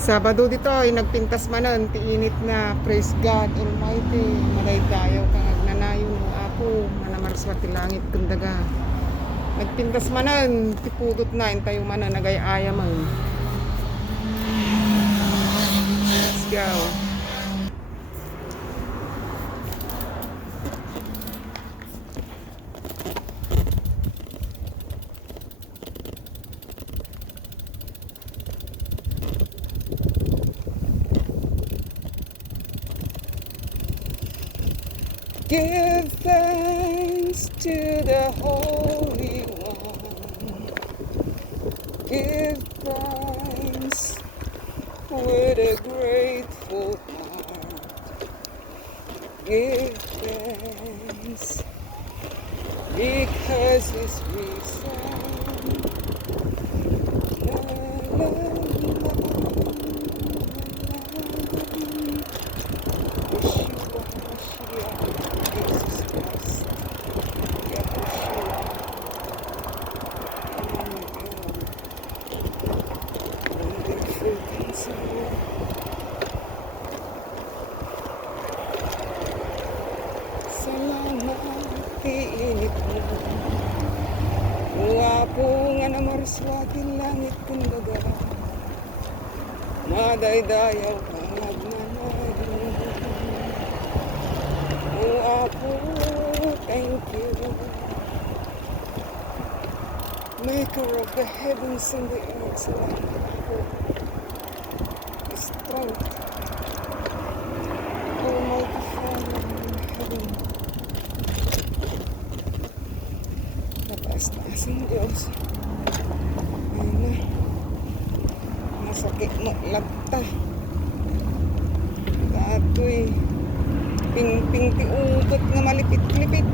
Sabado dito ay nagpintas manon ti init na praise God Almighty madaydayaw kang agnanayon o apo manamarswa ti langit kundaga nagpintas manon ti pudot na intayo manon nagayaya man. Let's go. Give thanks to the Holy One. Give thanks with a grateful heart. Give thanks because He's risen. La, la, la, salamat tiinit mo wapo nga namarswatin langit kundaga madaydayaw kang agnanayon wapo thank you maker of the heavens and the earth salamat po strength Almighty Father in heaven taas ang Diyos ayun na masakit maglagta dato'y ping-ping ti utot nga malipit-lipit